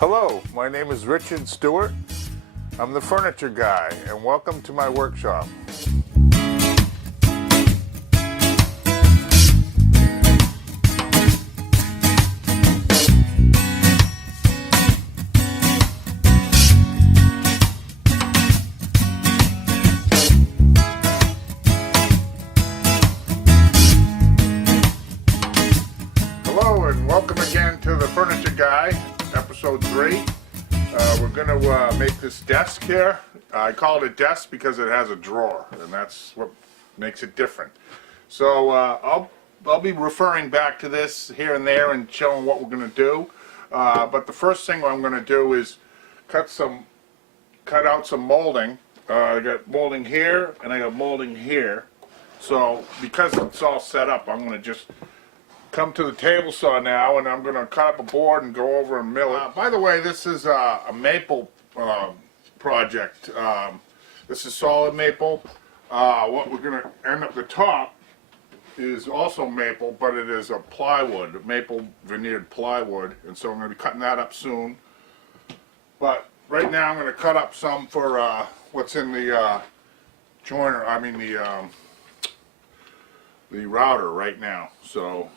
Hello, my name is Richard Stewart. I'm the furniture guy, and welcome to my workshop. Hello, and welcome again to the Furniture Guy, episode 3. We're going to make this desk here. I call it a desk because it has a drawer, and that's what makes it different. So I'll be referring back to this here and there and showing what we're going to do. But the first thing I'm going to do is cut out some molding. I got molding here and I got molding here. So because it's all set up, I'm going to just come to the table saw now, and I'm going to cut up a board and go over and mill it. By the way, this is a maple project. This is solid maple. What we're going to end up the top is also maple, but it is a plywood, maple veneered plywood, and so I'm going to be cutting that up soon. But right now I'm going to cut up some for what's in the joiner. I mean the router right now. So.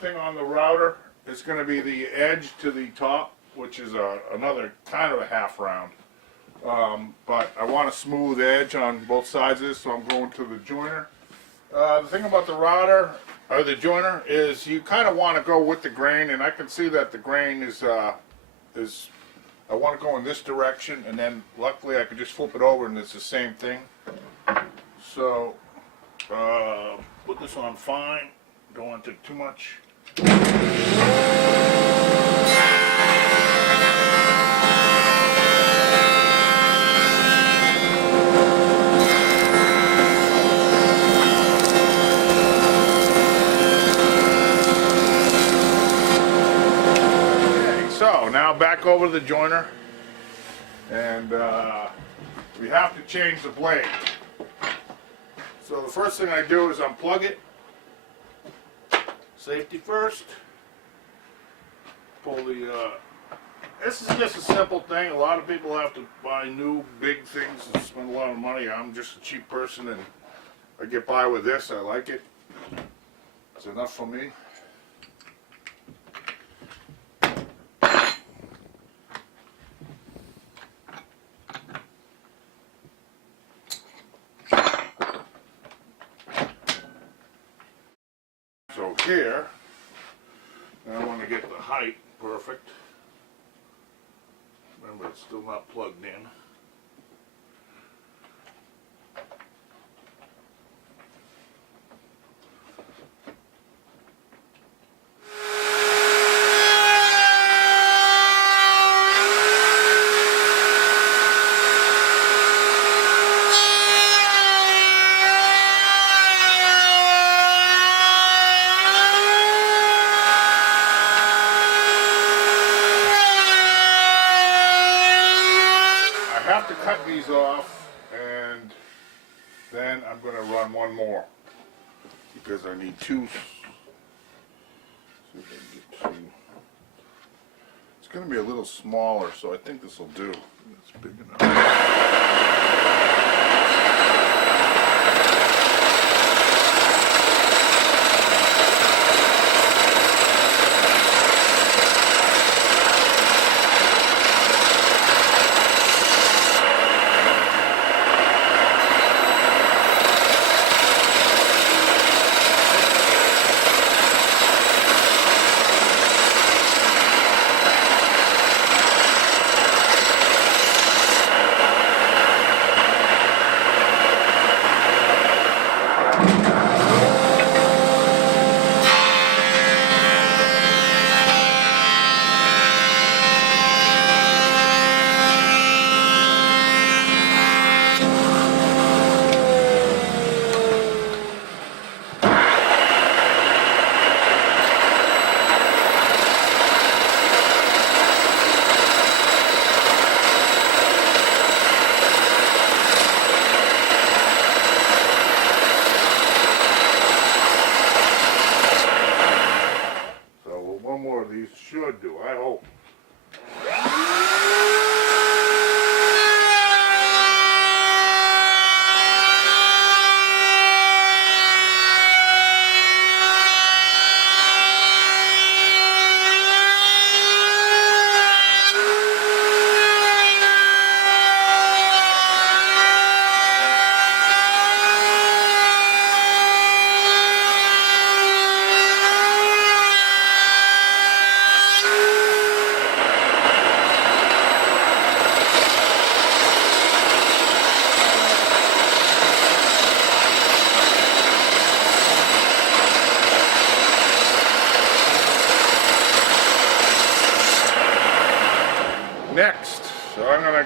Thing on the router is going to be the edge to the top, which is another kind of a half round. But I want a smooth edge on both sides of this, so I'm going to the joiner. The thing about the router, or the joiner, is you kind of want to go with the grain, and I can see that the grain is I want to go in this direction, and then luckily I can just flip it over and it's the same thing. So put this on fine, don't want to take too much. Okay, so now back over to the joiner, and we have to change the blade. So the first thing I do is unplug it. Safety first. Pull the, this is just a simple thing. A lot of people have to buy new big things and spend a lot of money. I'm just a cheap person and I get by with this. I like it. It's enough for me. So here, now I want to get the height perfect. Remember, it's still not plugged in. Cut these off, and then I'm going to run one more because I need two. See if I can get two. It's going to be a little smaller, so I think this will do. It's big enough.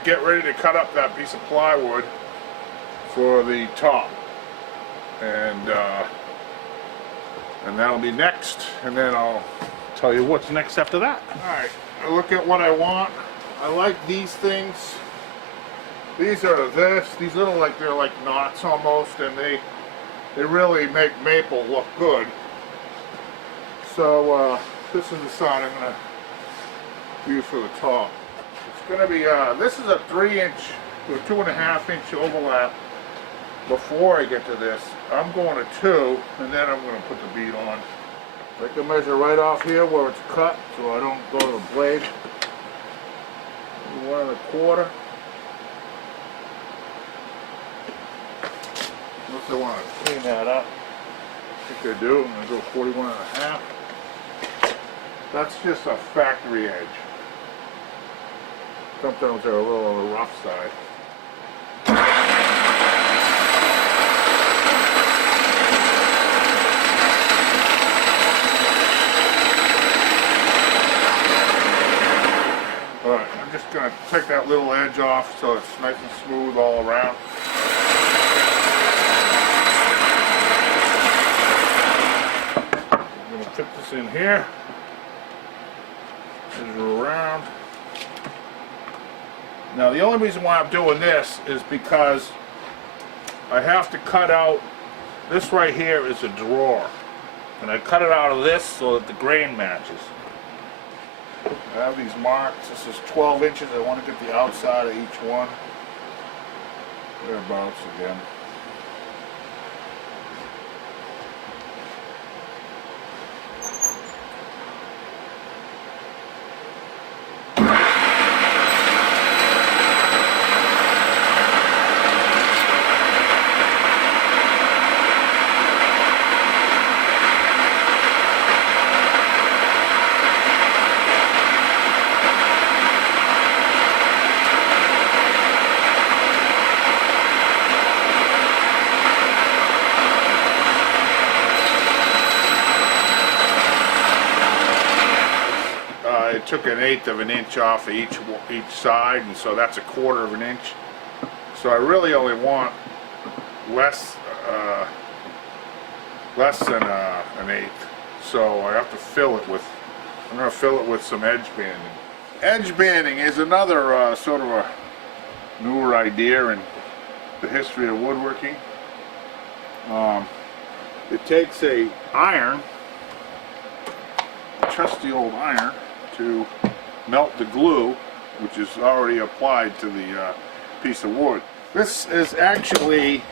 get ready to cut up that piece of plywood for the top, and that'll be next, and then I'll tell you what's next after that. Alright, I look at what I want. I like these things. These are these little, like, they're like knots almost, and they really make maple look good. So this is the side I'm going to use for the top. It's going to be, this is a 3-inch or 2.5-inch overlap before I get to this. I'm going to 2, and then I'm going to put the bead on. I can measure right off here where it's cut, so I don't go to the blade. 1 1/4. Unless I want to clean that up. I think I do. I'm going to go 41.5. That's just a factory edge. Sometimes they're a little on the rough side. Alright, I'm just going to take that little edge off so it's nice and smooth all around. I'm going to fit this in here. Measure around. Now the only reason why I'm doing this is because I have to cut out, this right here is a drawer, and I cut it out of this so that the grain matches. I have these marks. This is 12 inches. I want to get the outside of each one. Thereabouts again. I took 1/8 of an inch off of each side, and so that's 1/4 of an inch. So I really only want less than 1/8. So I have to fill it with. I'm going to fill it with some edge banding. Edge banding is another sort of a newer idea in the history of woodworking. It takes a iron, a trusty old iron, to melt the glue, which is already applied to the piece of wood. This is actually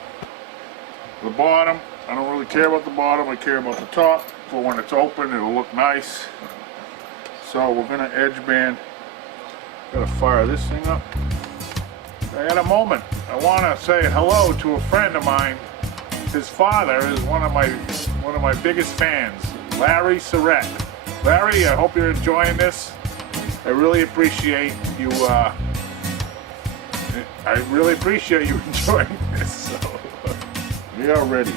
the bottom. I don't really care about the bottom, I care about the top. For when it's open, it'll look nice. So we're going to edge band. Gotta fire this thing up. I got a moment. I want to say hello to a friend of mine. His father is one of my biggest fans, Larry Surratt. Larry, I hope you're enjoying this. I really appreciate you. I really appreciate you enjoying this. So we are ready.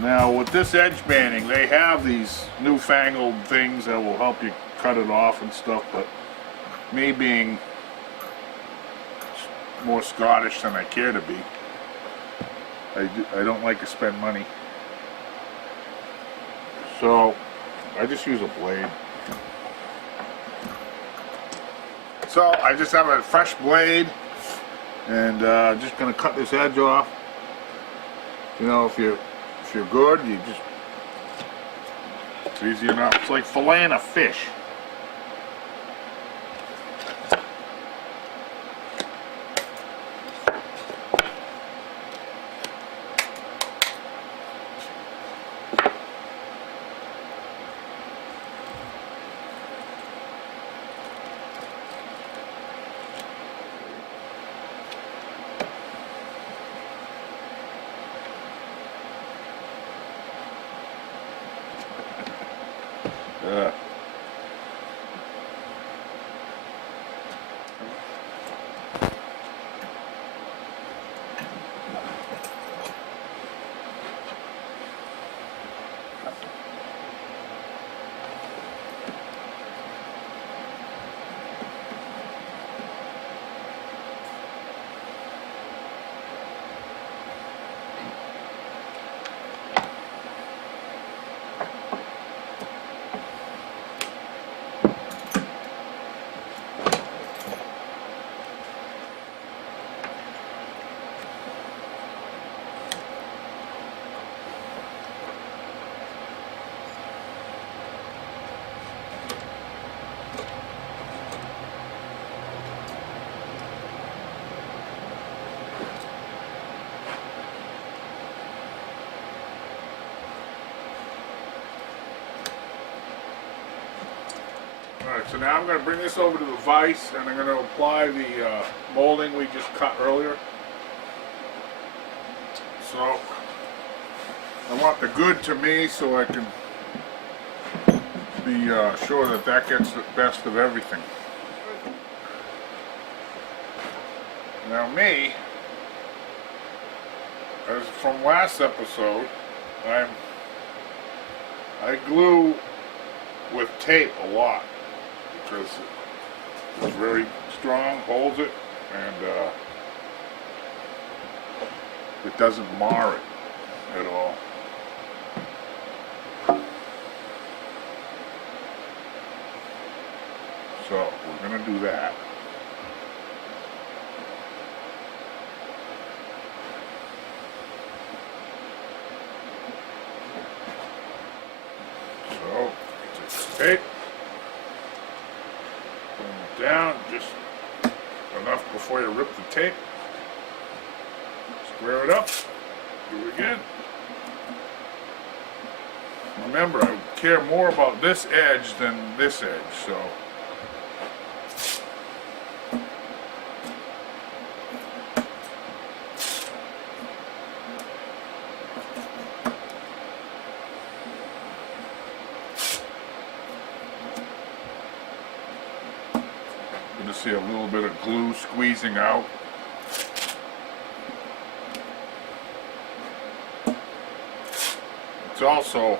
Now with this edge banding, they have these newfangled things that will help you cut it off and stuff, but me being more Scottish than I care to be, I don't like to spend money. So I just use a blade. So I just have a fresh blade, and just gonna cut this edge off. You know, if you're good, you just, it's easy enough. It's like filleting a fish. Alright, so now I'm going to bring this over to the vise and I'm going to apply the molding we just cut earlier. So I want the good to me so I can be sure that that gets the best of everything. Now me, as from last episode, I glue with tape a lot because it's very strong, holds it, and it doesn't mar it at all. So we're going to do that. So take the tape, pull it down just enough before you rip the tape. Square it up. Do it again. Remember, I care more about this edge than this edge, so. You can see a little bit of glue squeezing out. It's also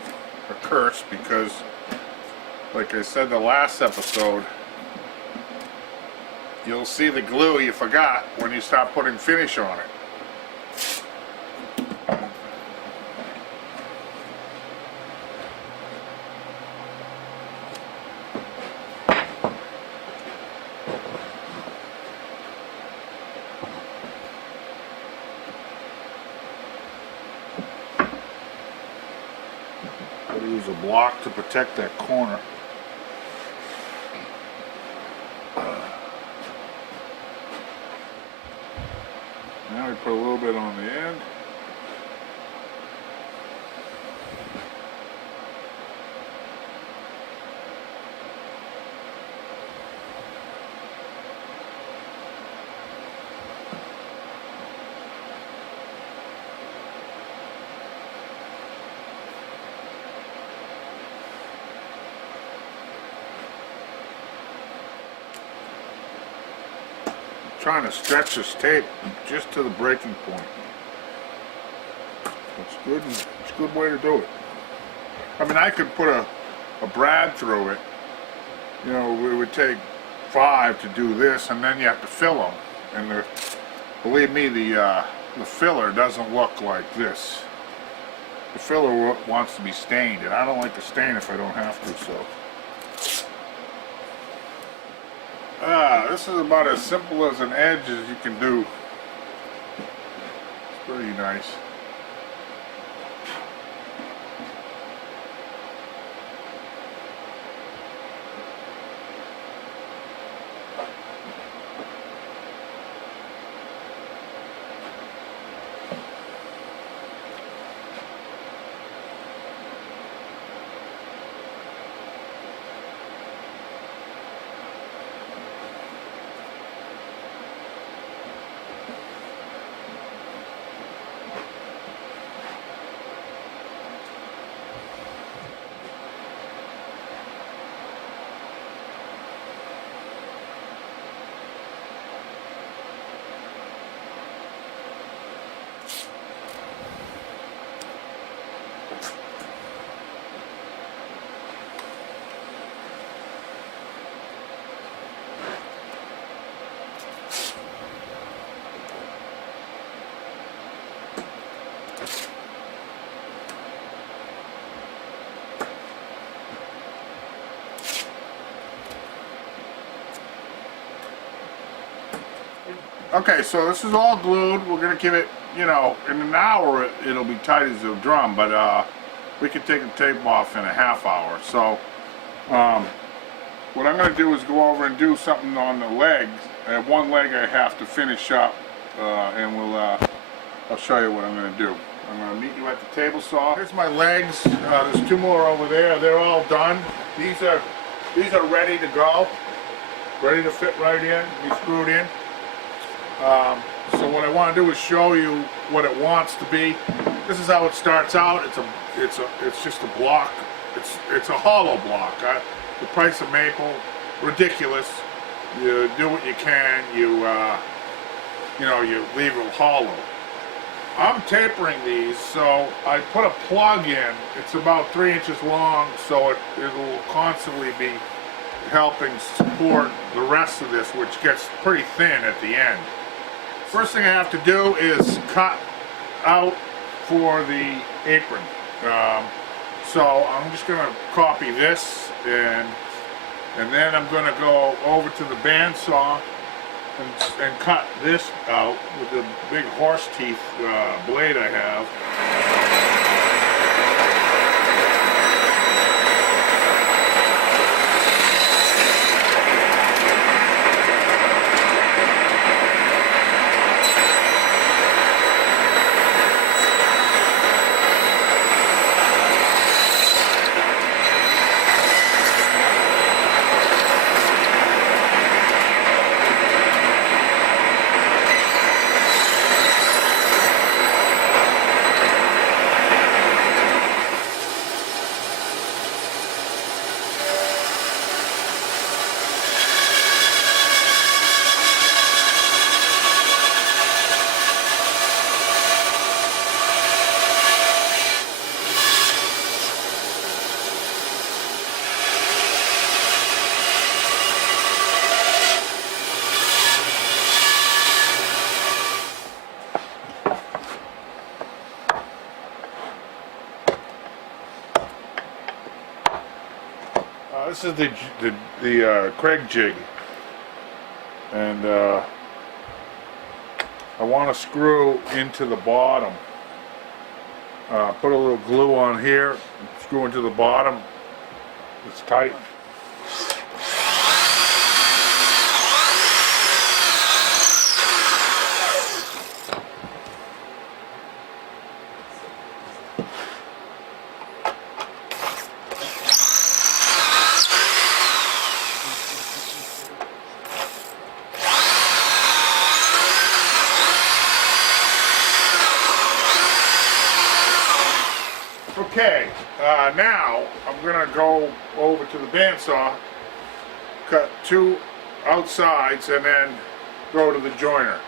a curse because, like I said the last episode, you'll see the glue you forgot when you start putting finish on it. Use a block to protect that corner. Now we put a little bit on the end. Trying to stretch this tape just to the breaking point. It's good. It's a good way to do it. I mean, I could put a brad through it. You know, it would take 5 to do this, and then you have to fill them. And believe me, the filler doesn't look like this. The filler wants to be stained, and I don't like to stain if I don't have to. So. This is about as simple as an edge as you can do. It's pretty nice. Okay, so this is all glued. We're gonna give it, you know, in an hour it'll be tight as a drum, but we can take the tape off in a half hour. So what I'm gonna do is go over and do something on the legs. One leg I have to finish up, and I'll show you what I'm gonna do. I'm gonna meet you at the table saw. Here's my legs. There's 2 more over there. They're all done. These are These are ready to go, ready to fit right in, be screwed in. So what I want to do is show you what it wants to be. This is how it starts out. It's just a block. It's a hollow block. The price of maple, ridiculous. You do what you can. You leave it hollow. I'm tapering these, so I put a plug in. It's about 3 inches long, so it will constantly be helping support the rest of this, which gets pretty thin at the end. First thing I have to do is cut out for the apron. So I'm just going to copy this, and then I'm going to go over to the bandsaw and cut this out with the big horse teeth blade I have. This is the Craig jig, and I want to screw into the bottom. Put a little glue on here, screw into the bottom. It's tight. Okay, now I'm going to go over to the bandsaw, cut 2 outsides, and then go to the joiner.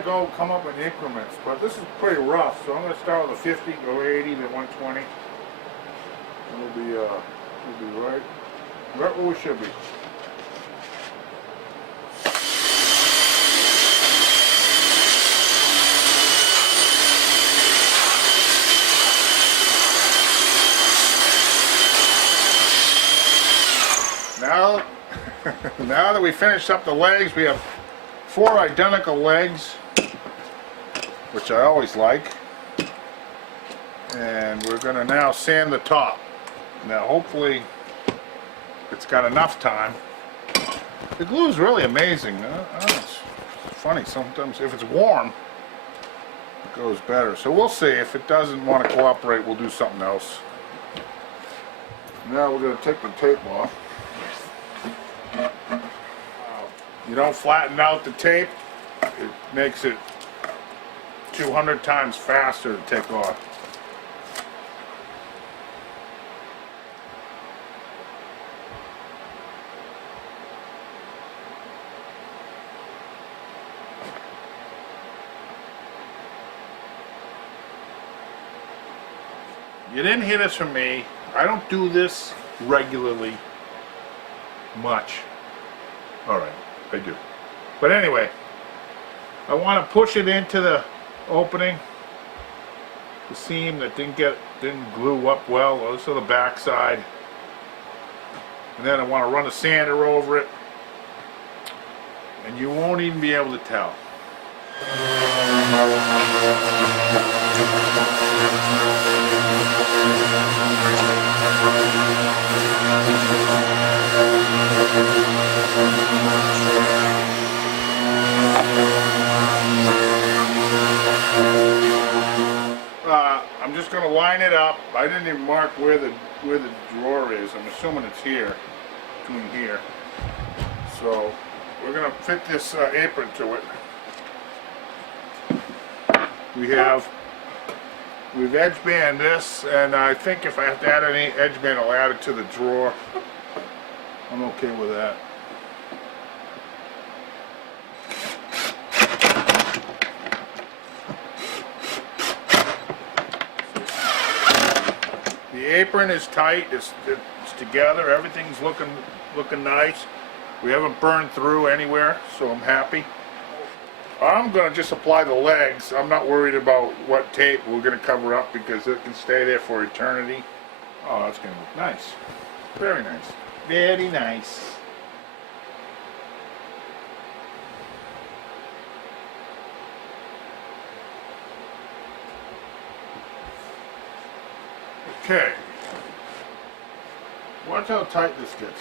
gotta come up in increments, but this is pretty rough, so I'm gonna start with a 50, go 80 to 120. We'll be right where we should be. Now that we finished up the legs, we have 4 identical legs, which I always like. And we're going to now sand the top. Now hopefully it's got enough time. The glue is really amazing. It's funny, sometimes if it's warm, it goes better. So we'll see. If it doesn't want to cooperate, we'll do something else. Now we're going to take the tape off. You don't flatten out the tape, it makes it 200 times faster to take off. You didn't hear this from me. I don't do this regularly much. Alright, I do. But anyway, I want to push it into the opening, the seam that didn't glue up well. This is the back side. And then I want to run a sander over it, and you won't even be able to tell. I'm just going to line it up. I didn't even mark where the drawer is. I'm assuming it's here, between here. So we're going to fit this apron to it. We've edge band this, and I think if I have to add any edge band, I'll add it to the drawer. I'm okay with that. The apron is tight, it's together, everything's looking nice. We haven't burned through anywhere, so I'm happy. I'm going to just apply the legs. I'm not worried about what tape we're going to cover up because it can stay there for eternity. Oh, that's going to look nice. Very nice. Very nice. Okay. Watch how tight this gets.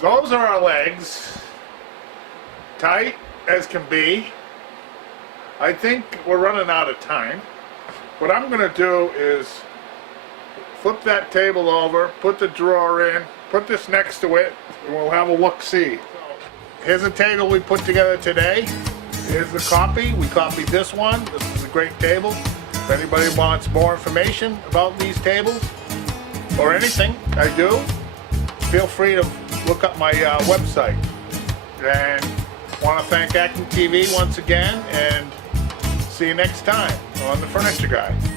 Those are our legs, tight as can be. I think we're running out of time. What I'm going to do is flip that table over, put the drawer in, put this next to it, and we'll have a look-see. Here's a table we put together today. Here's the copy. We copied this one. This is a great table. If anybody wants more information about these tables or anything I do, feel free to look up my website. And want to thank ActonTV once again, and see you next time on The Furniture Guy.